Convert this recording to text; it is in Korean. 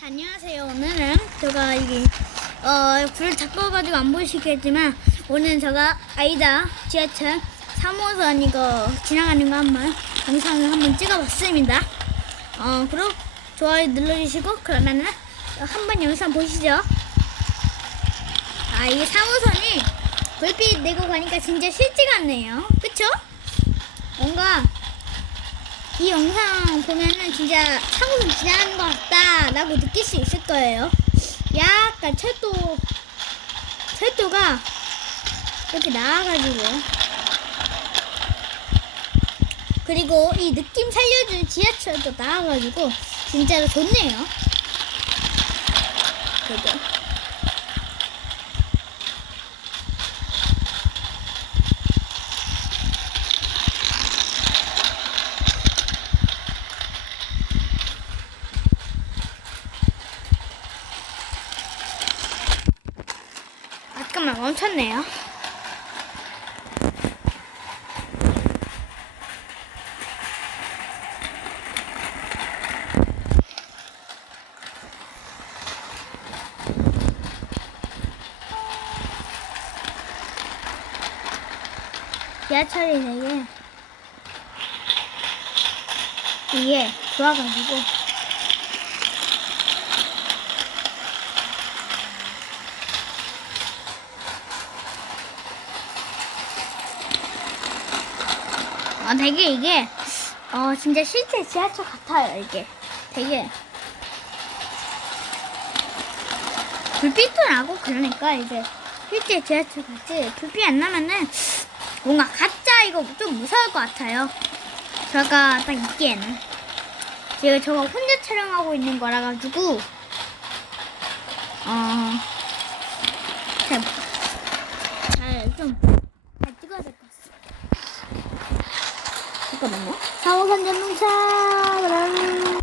자, 안녕하세요. 오늘은 제가 이게 어, 불을 다 꺼가지고 안 보이시겠지만 오늘 제가 아이다 지하철 3호선 이거 지나가는 거 한번 영상을 한번 찍어봤습니다. 어, 그럼 좋아요 눌러주시고 그러면은 한번 영상 보시죠. 아, 이게 3호선이 불빛 내고 가니까 진짜 실제 같네요. 그쵸? 뭔가 이 영상 보면은 진짜 차고는 지나가는 것 같다라고 느낄 수 있을 거예요. 약간 철도 철도가 이렇게 나와가지고 그리고 이 느낌 살려줄 지하철도 나와가지고 진짜로 좋네요. 아, 잠깐만 멈췄네요. 지하철이 되게 이게 좋아가지고 어, 되게 이게 어 진짜 실제 지하철 같아요 이게. 되게. 불빛도 나고? 그러니까 이제 실제 지하철 같이 불빛 안 나면은 뭔가 가짜 이거 좀 무서울 것 같아요. 제가 딱 있기에는 제가 저거 혼자 촬영하고 있는 거라 가지고 어잘좀잘 찍어야 될 것 잠깐만요. 4호선 전동차. 그럼